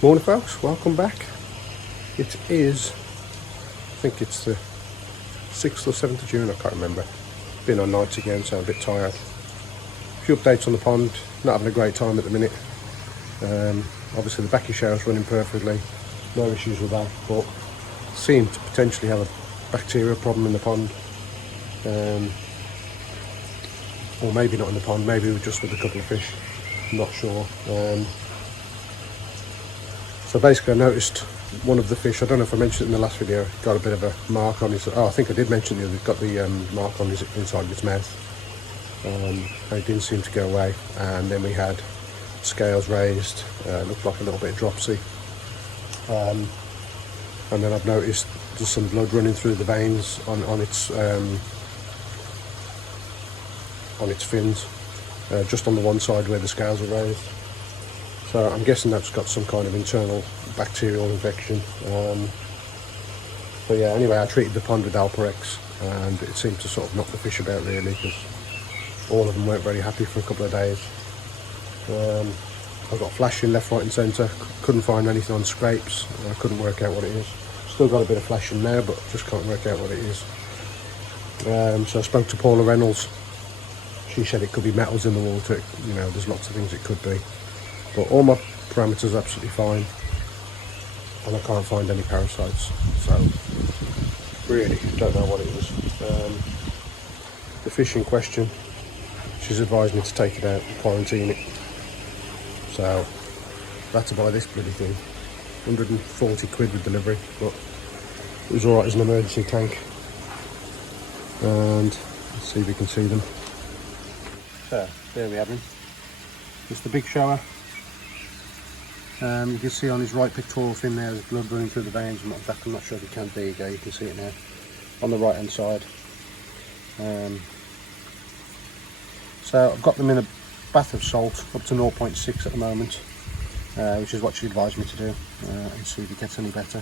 Morning folks, welcome back. It is, I think it's the 6th or 7th of June, I can't remember. Been on nights again, so I'm a bit tired. A few updates on the pond, not having a great time at the minute. Obviously the backy shower's running perfectly, no issues with that, but seem to potentially have a bacterial problem in the pond. Or maybe not in the pond, maybe just with a couple of fish, I'm not sure. So basically I noticed one of the fish, I don't know if I mentioned it in the last video, got a bit of a mark on his, I think I did mention it, got the mark on his inside of his mouth. And it didn't seem to go away, and then we had scales raised, looked like a little bit of dropsy. And then I've noticed there's some blood running through the veins on its fins, just on the one side where the scales are raised. So I'm guessing that's got some kind of internal bacterial infection. But yeah, anyway, I treated the pond with Alparex, and it seemed to sort of knock the fish about really, because all of them weren't very happy for a couple of days. I got flashing left, right and centre, couldn't find anything on scrapes, I couldn't work out what it is. Still got a bit of flashing now, but just can't work out what it is. So I spoke to Paula Reynolds. She said it could be metals in the water, you know, there's lots of things it could be. But all my parameters are absolutely fine, and I can't find any parasites, so really don't know what it is. The fish in question, she's advised me to take it out and quarantine it, so I had to buy this bloody thing, 140 quid with delivery, but it was alright as an emergency tank. And let's see if we can see them. So there we have him, just the big shower. You can see on his right pectoral fin there's blood running through the veins. I'm not sure if you can. There you go, you can see it now on the right hand side. So I've got them in a bath of salt up to 0.6 at the moment, which is what she advised me to do, and see if it gets any better.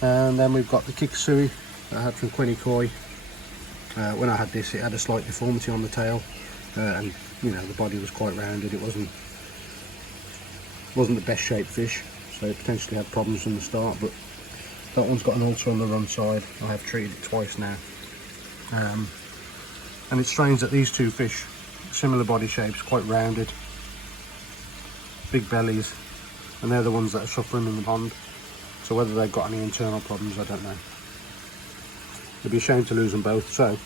And then we've got the Kikasui I had from Quinny Koi. When I had this, it had a slight deformity on the tail, and you know, the body was quite rounded. It wasn't the best shaped fish, so it potentially had problems from the start, but that one's got an ulcer on the run side. I have treated it twice now. And it's strange that these two fish, similar body shapes, quite rounded, big bellies, and they're the ones that are suffering in the pond. So whether they've got any internal problems, I don't know. It'd be a shame to lose them both, so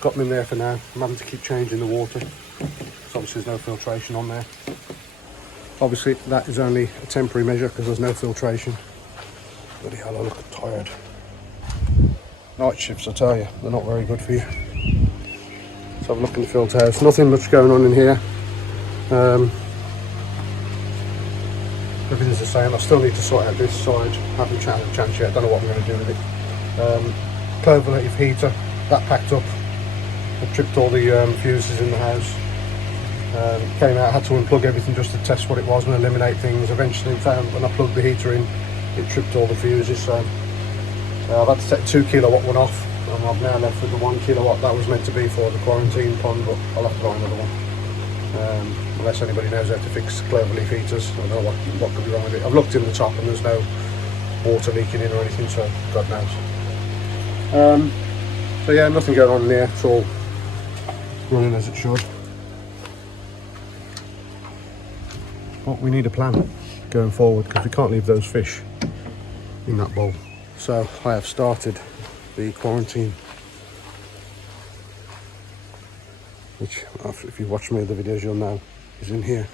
got them in there for now. I'm having to keep changing the water. Obviously there's no filtration on there. Obviously that is only a temporary measure because there's no filtration. Bloody hell, I look tired. Night shifts, I tell you, they're not very good for you. So have a look in the filter house. Nothing much going on in here. Everything's the same. I still need to sort out this side. Haven't had a chance yet. Don't know what I'm going to do with it. Cloverleaf heater, that packed up. I tripped all the fuses in the house. Came out, had to unplug everything just to test what it was and eliminate things. Eventually found when I plugged the heater in, it tripped all the fuses, so I've had to take 2 kilowatt one off, and I've now left with the 1 kilowatt that was meant to be for the quarantine pond, but I'll have to buy another one. Unless anybody knows how to fix cloverleaf heaters, I don't know what could be wrong with it. I've looked in the top and there's no water leaking in or anything, so God knows. So yeah, nothing going on in there, it's all running as it should. But we need a plan going forward, because we can't leave those fish in that bowl. So I have started the quarantine, which if you watch me other videos you'll know is in here.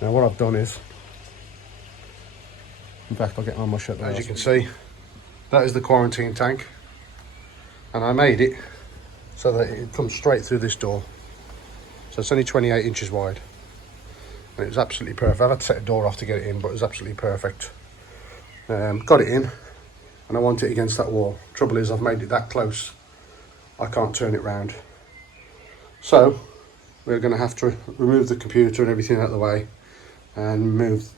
Now what I've done is, in fact I'll get on my shut there. As you can see, that is the quarantine tank, and I made it so that it comes straight through this door. So it's only 28 inches wide, and it was absolutely perfect. I've had to set a door off to get it in, but it was absolutely perfect. Got it in, and I want it against that wall. Trouble is, I've made it that close, I can't turn it round. So we're going to have to remove the computer and everything out of the way, and move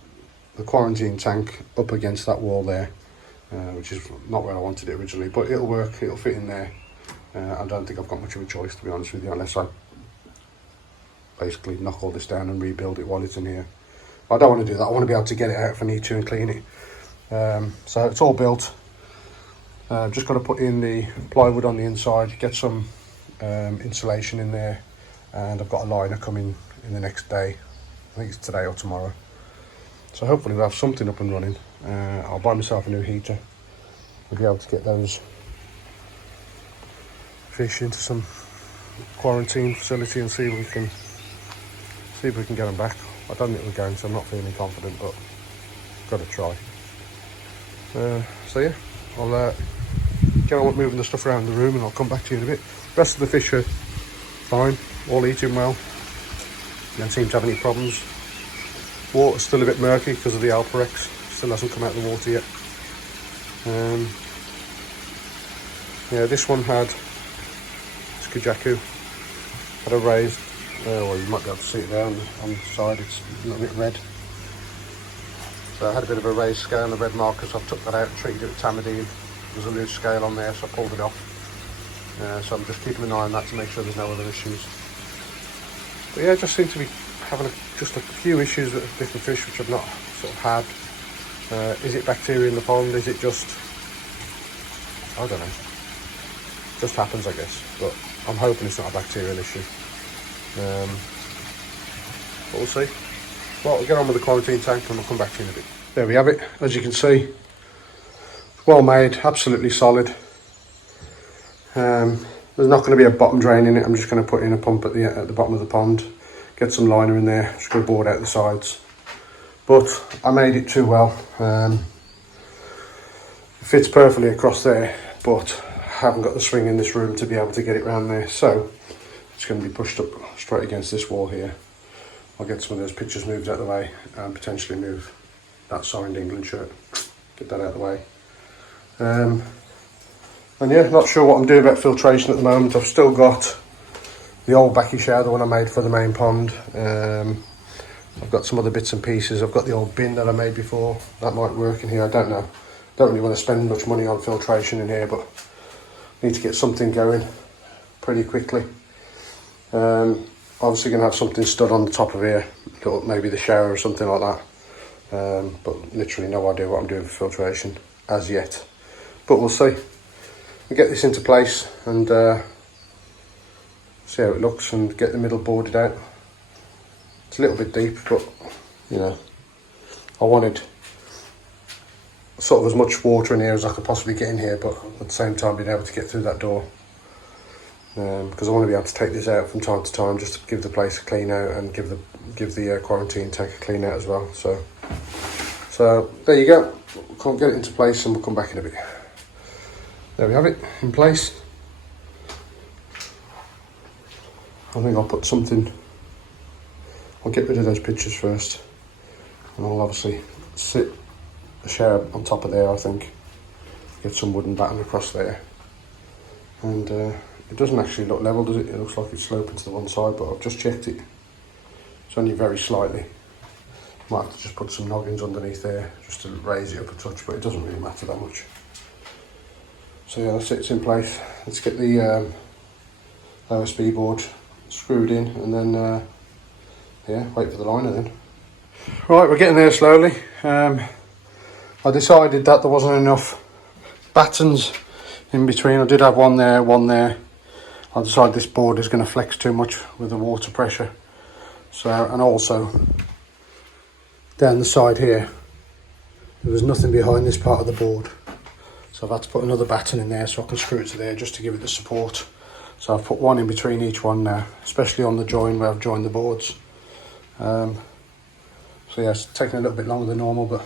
the quarantine tank up against that wall there, which is not where I wanted it originally, but it'll work, it'll fit in there. I don't think I've got much of a choice, to be honest with you, unless I basically knock all this down and rebuild it while it's in here. I don't want to do that. I want to be able to get it out if I need to and clean it. So it's all built. Just got to put in the plywood on the inside, get some insulation in there, and I've got a liner coming in the next day. I think it's today or tomorrow. So hopefully we'll have something up and running. I'll buy myself a new heater. We'll be able to get those fish into some quarantine facility and see if we can get them back. I don't think we're going, so I'm not feeling confident, but got to try. So yeah, I'll get on with moving the stuff around the room, and I'll come back to you in a bit. The rest of the fish are fine, all eating well. Don't seem to have any problems. Water's still a bit murky because of the Alparex. Still hasn't come out of the water yet. Yeah, this one had Skajaku. Had a raised, well, you might be able to see it there on the side. It's a little bit red. So I had a bit of a raised scale on the red marker, so I took that out and treated it with Tamidine. There's a loose scale on there, so I pulled it off. So I'm just keeping an eye on that to make sure there's no other issues. But yeah, I just seem to be having just a few issues with different fish which I've not sort of had. Is it bacteria in the pond? Is it just, I don't know. Just happens, I guess. But I'm hoping it's not a bacterial issue. But we'll see. Well, we'll get on with the quarantine tank and we'll come back to you in a bit. There we have it. As you can see, well made, absolutely solid. There's not going to be a bottom drain in it. I'm just going to put in a pump at the bottom of the pond, get some liner in there, just going to board out the sides. But I made it too well. It fits perfectly across there, but I haven't got the swing in this room to be able to get it round there. So it's going to be pushed up straight against this wall here. I'll get some of those pictures moved out of the way and potentially move that signed England shirt. Get that out of the way. And yeah, not sure what I'm doing about filtration at the moment. I've still got the old backy shower, the one I made for the main pond. I've got some other bits and pieces. I've got the old bin that I made before. That might work in here, I don't know. Don't really want to spend much money on filtration in here, but need to get something going pretty quickly. Obviously going to have something stood on the top of here, maybe the shower or something like that. But literally no idea what I'm doing for filtration as yet. But we'll see. We'll get this into place and see how it looks and get the middle boarded out. It's a little bit deep, but you know, I wanted sort of as much water in here as I could possibly get in here, but at the same time being able to get through that door. Because I want to be able to take this out from time to time just to give the place a clean out and give the quarantine tank a clean out as well. So there you go. We'll get it into place and we'll come back in a bit. There we have it in place. I think I'll put something. I'll get rid of those pictures first, and I'll obviously sit the shower on top of there. I think get some wooden batten across there, and it doesn't actually look level, does it? It looks like it's sloping to the one side, but I've just checked it. It's only very slightly. Might have to just put some noggins underneath there just to raise it up a touch, but it doesn't really matter that much. So yeah, that's it, it's in place. Let's get the OSB board screwed in and then yeah, wait for the liner then. Right, we're getting there slowly. I decided that there wasn't enough battens in between. I did have one there, one there. I decided this board is going to flex too much with the water pressure. So, and also down the side here, there was nothing behind this part of the board. So I've had to put another batten in there so I can screw it to there just to give it the support. So I've put one in between each one now, especially on the join where I've joined the boards. So yeah, it's taking a little bit longer than normal, but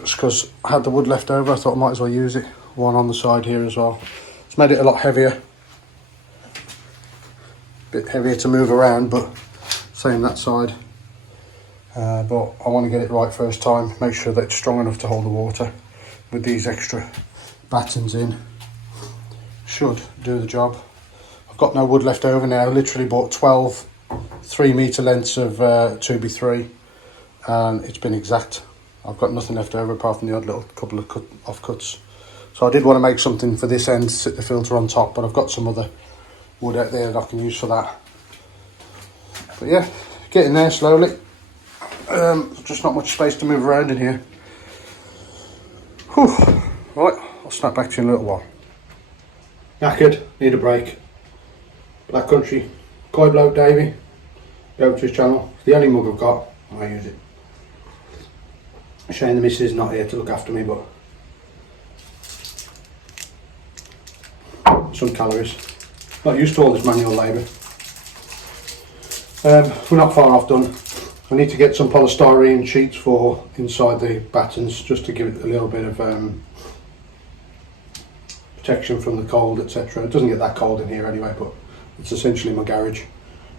just because I had the wood left over, I thought I might as well use it. One on the side here as well. It's made it a lot heavier. A bit heavier to move around, but same that side. But I want to get it right first time, make sure that it's strong enough to hold the water. With these extra battens in, should do the job. I've got no wood left over now. I literally bought 12 3-metre lengths of 2x3 and it's been exact. I've got nothing left over apart from the odd little couple of offcuts. So I did want to make something for this end to sit the filter on top, but I've got some other wood out there that I can use for that. But yeah, getting there slowly. Just not much space to move around in here. Whew. Right, I'll snap back to you in a little while. Knackered, need a break. Black Country, Koi Bloke Davey, go to his channel. It's the only mug I've got, I use it. Shane the missus is not here to look after me, but some calories. Not used to all this manual labour. We're not far off done. I need to get some polystyrene sheets for inside the battens, just to give it a little bit of protection from the cold, etc. It doesn't get that cold in here anyway, but it's essentially my garage,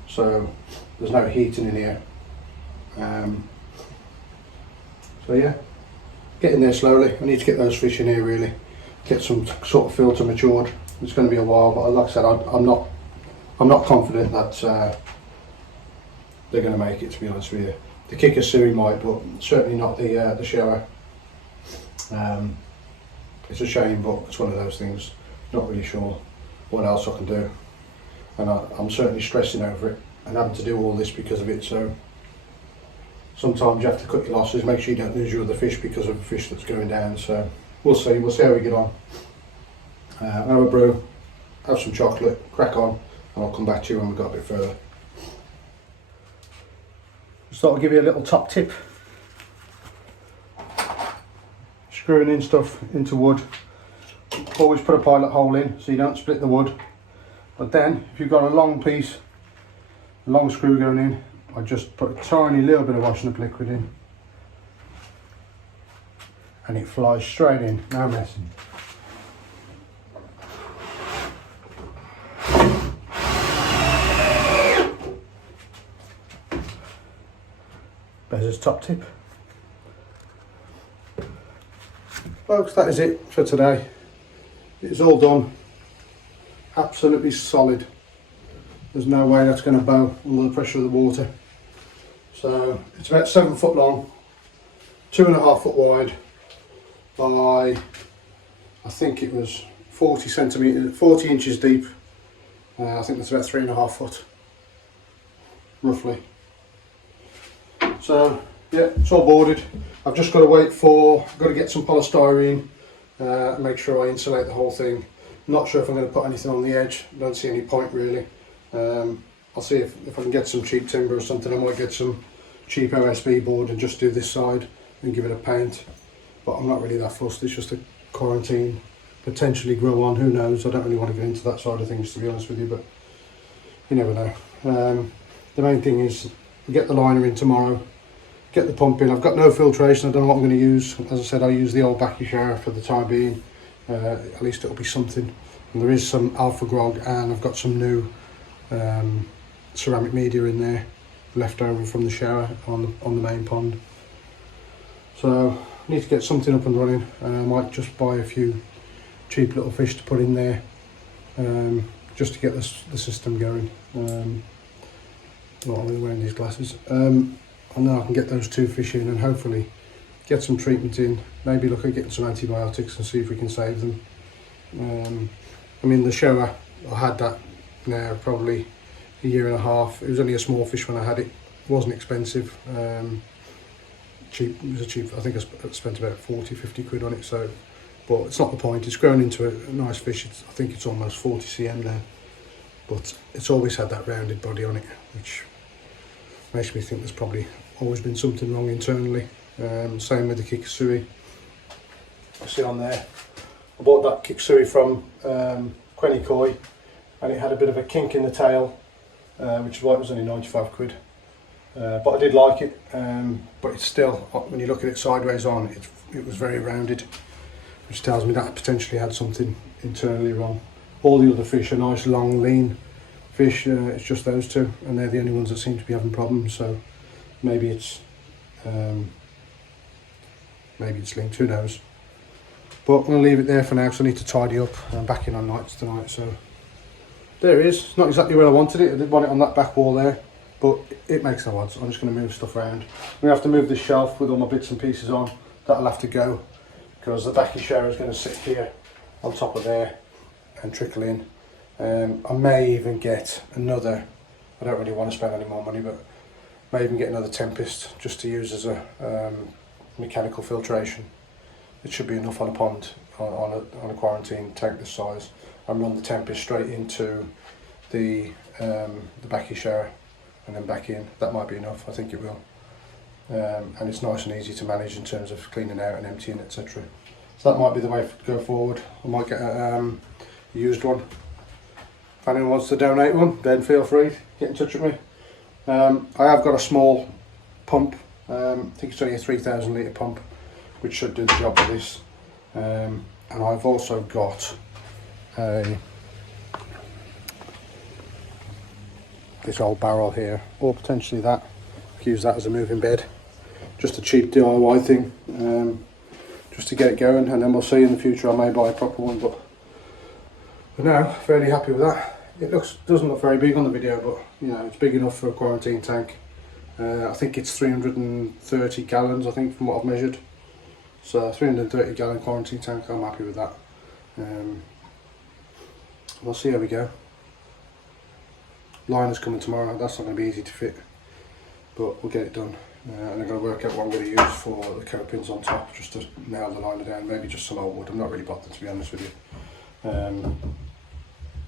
so there's no heating in here. So yeah, getting there slowly. I need to get those fish in here really, get some sort of filter matured. It's going to be a while, but like I said, I'm not confident that they're going to make it, to be honest with you. The kicker suey might, but certainly not the shower. It's a shame, but it's one of those things. Not really sure what else I can do, and I'm certainly stressing over it and having to do all this because of it. So sometimes you have to cut your losses, make sure you don't lose your other fish because of the fish that's going down. So we'll see how we get on. Have a brew, have some chocolate, crack on, and I'll come back to you when we've got a bit further. Just thought I'd give you a little top tip. Screwing in stuff into wood, always put a pilot hole in so you don't split the wood. But then if you've got a long piece, a long screw going in, I just put a tiny little bit of washing up liquid in and it flies straight in, no messing. There's top tip. Folks, that is it for today. It's all done. Absolutely solid. There's no way that's going to bow under the pressure of the water. So it's about 7 foot long, 2.5 foot wide by, I think it was 40 centimetres, 40 inches deep. I think that's about 3.5 foot, roughly. So yeah, it's all boarded. I've just got to wait for, got to get some polystyrene, make sure I insulate the whole thing. Not sure if I'm going to put anything on the edge. Don't see any point really. I'll see if I can get some cheap timber or something. I might get some cheap OSB board and just do this side and give it a paint. But I'm not really that fussed. It's just a quarantine, potentially grow on. Who knows? I don't really want to get into that side of things, to be honest with you. But you never know. The main thing is get the liner in tomorrow. Get the pump in. I've got no filtration. I don't know what I'm going to use. As I said, I'll use the old backy shower for the time being. At least it'll be something. And there is some alpha grog, and I've got some new ceramic media in there left over from the shower on the main pond. So I need to get something up and running. I might just buy a few cheap little fish to put in there, just to get the system going. Well, I'm wearing these glasses. And then I can get those 2 fish in and hopefully get some treatment in, maybe look at getting some antibiotics and see if we can save them. I mean, the shower, I had that now probably a year and a half. It was only a small fish when I had it. It wasn't expensive. Cheap, it was a cheap, I think I spent about 40-50 quid on it. So, but it's not the point. It's grown into a nice fish. I think it's almost 40 cm now, but it's always had that rounded body on it, which makes me think there's probably always been something wrong internally. Same with the kikasui. You see on there, I bought that kikasui from Quenny Koi, and it had a bit of a kink in the tail, which is why it was only 95 quid. But I did like it, but it's still, when you look at it sideways on, it was very rounded, which tells me that potentially had something internally wrong. All the other fish are nice, long, lean fish. It's just those two, and they're the only ones that seem to be having problems. So maybe it's linked, who knows. But I'm going to leave it there for now, so I need to tidy up. I'm back in on nights tonight, so there it is. It's not exactly where I wanted it. I did want it on that back wall there, but it makes no odds. I'm just going to move stuff around. I'm going to have to move this shelf with all my bits and pieces on. That'll have to go, because the backy shower is going to sit here on top of there and trickle in. I may even get another I don't really want to spend any more money, but may even get another Tempest just to use as a mechanical filtration. It should be enough on a pond, on a quarantine tank this size, and run the Tempest straight into the backy shower and then back in. That might be enough, I think it will. And it's nice and easy to manage in terms of cleaning out and emptying, etc. So that might be the way to go forward. I might get a used one. If anyone wants to donate one, then feel free, get in touch with me. I have got a small pump, I think it's only a 3,000 litre pump, which should do the job of this. And I've also got this old barrel here, or potentially that. I could use that as a moving bed. Just a cheap DIY thing, just to get it going, and then we'll see in the future. I may buy a proper one, but for now, fairly happy with that. It doesn't look very big on the video, but you know, it's big enough for a quarantine tank. I think it's 330 gallons, I think, from what I've measured. So 330 gallon quarantine tank, I'm happy with that. We'll see how we go. Liner's coming tomorrow, that's not going to be easy to fit, but we'll get it done. And I'm going to work out what I'm going to use for the copings on top, just to nail the liner down. Maybe just some old wood, I'm not really bothered, to be honest with you.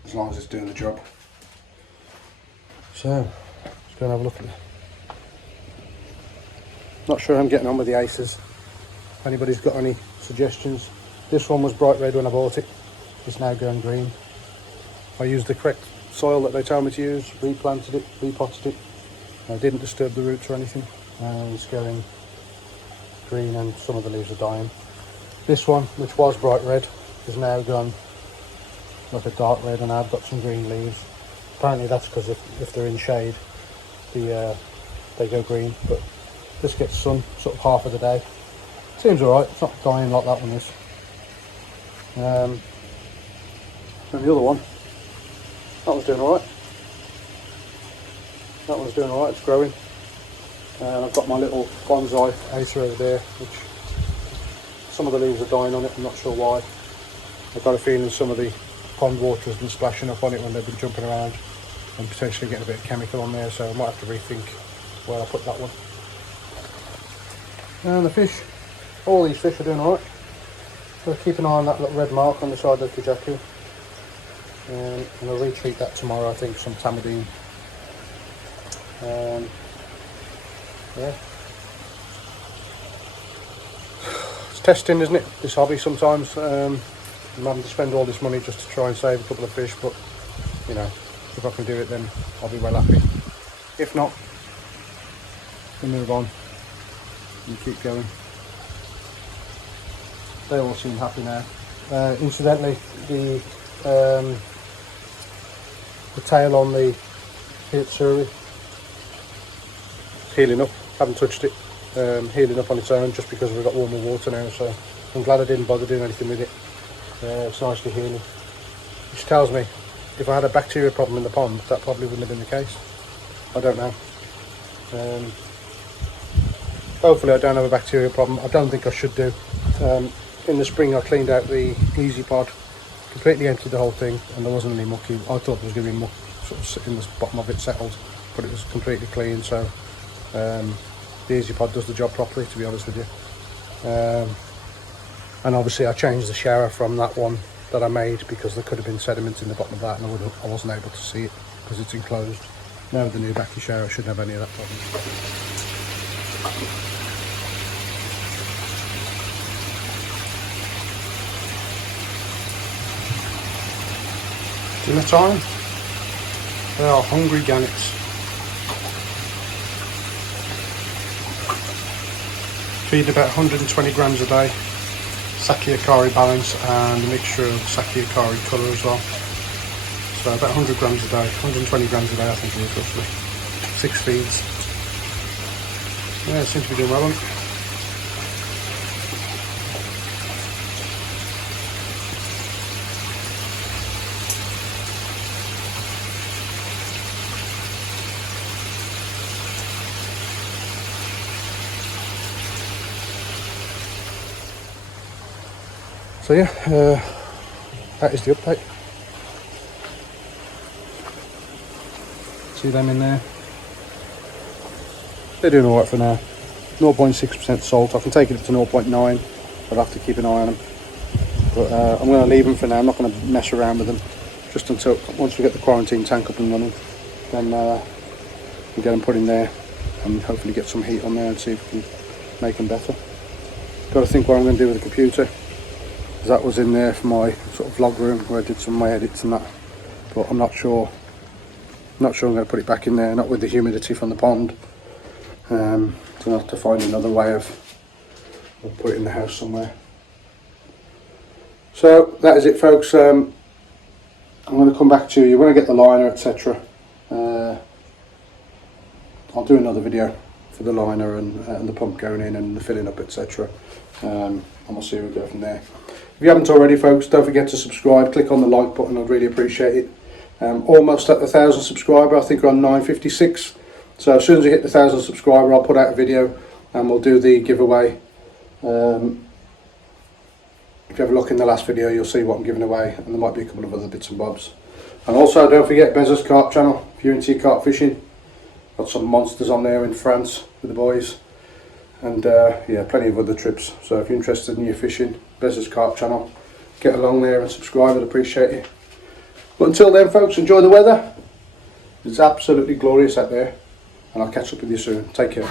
As long as it's doing the job. So, let's go and have a look at it. Not sure I'm getting on with the aces. If anybody's got any suggestions. This one was bright red when I bought it. It's now going green. I used the correct soil that they told me to use, replanted it, repotted it. I didn't disturb the roots or anything. It's going green and some of the leaves are dying. This one, which was bright red, is now gone like a dark red, and I've got some green leaves. Apparently that's because if they're in shade, they go green, but this gets sun sort of half of the day. Seems alright, it's not dying like that one is. And the other one, that one's doing alright. That one's doing alright, it's growing. And I've got my little bonsai acer over there, which some of the leaves are dying on it, I'm not sure why. I've got a feeling some of the pond water has been splashing up on it when they've been jumping around and potentially getting a bit of chemical on there, so I might have to rethink where I put that one. And the fish, all these fish are doing alright. So keep an eye on that little red mark on the side of the Kajaku. And I'll retreat that tomorrow, I think, some tamodine. Yeah. It's testing, isn't it? This hobby sometimes. I'm having to spend all this money just to try and save a couple of fish, but you know, if I can do it, then I'll be well happy. If not, we move on and keep going. They all seem happy now. Incidentally, the tail on the Hitsuri healing up. Haven't touched it. Healing up on its own just because we've got warmer water now, so I'm glad I didn't bother doing anything with it. It's nicely healing, which tells me if I had a bacteria problem in the pond, that probably wouldn't have been the case. I don't know. Hopefully I don't have a bacteria problem. I don't think I should do. In the spring I cleaned out the easy pod, completely emptied the whole thing, and there wasn't any mucky. I thought there was going to be muck sort of in the bottom of it settled, but it was completely clean, so the easy pod does the job properly, to be honest with you. And obviously I changed the shower from that one that I made because there could have been sediment in the bottom of that, and I wasn't able to see it because it's enclosed. Now with the new backy shower I shouldn't have any of that problem. Dinner time. They are hungry gannets. Feed about 120 grams a day. Saki Akari balance and a mixture of Saki Akari colour as well. So about 100 grams a day, 120 grams a day I think it is roughly. 6 feeds. Yeah, it seems to be doing well on it. So yeah, that is the update. See them in there? They're doing alright for now. 0.6% salt. I can take it up to 0.9. I'll have to keep an eye on them. But I'm going to leave them for now. I'm not going to mess around with them. Just until once we get the quarantine tank up and running, then we'll get them put in there and hopefully get some heat on there and see if we can make them better. Got to think what I'm going to do with the computer. That was in there for my sort of vlog room where I did some of my edits and that. But I'm not sure. I'm going to put it back in there. Not with the humidity from the pond. So I'll have to find another way of put it in the house somewhere. So that is it, folks. I'm going to come back to you when I get the liner, etc. I'll do another video for the liner and the pump going in and the filling up, etc. And we'll see where we go from there. If you haven't already, folks, don't forget to subscribe. Click on the like button. I'd really appreciate it. Almost at the 1,000 subscriber. I think we're on 956. So as soon as we hit the 1,000 subscriber, I'll put out a video and we'll do the giveaway. If you have a look in the last video, you'll see what I'm giving away, and there might be a couple of other bits and bobs. And also, don't forget Bezos Carp channel. If you're into your carp fishing, got some monsters on there in France with the boys, and yeah, plenty of other trips. So if you're interested in your fishing, Bezos Carp channel, get along there and subscribe. I'd appreciate it. But until then, folks, enjoy the weather. It's absolutely glorious out there, and I'll catch up with you soon. Take care.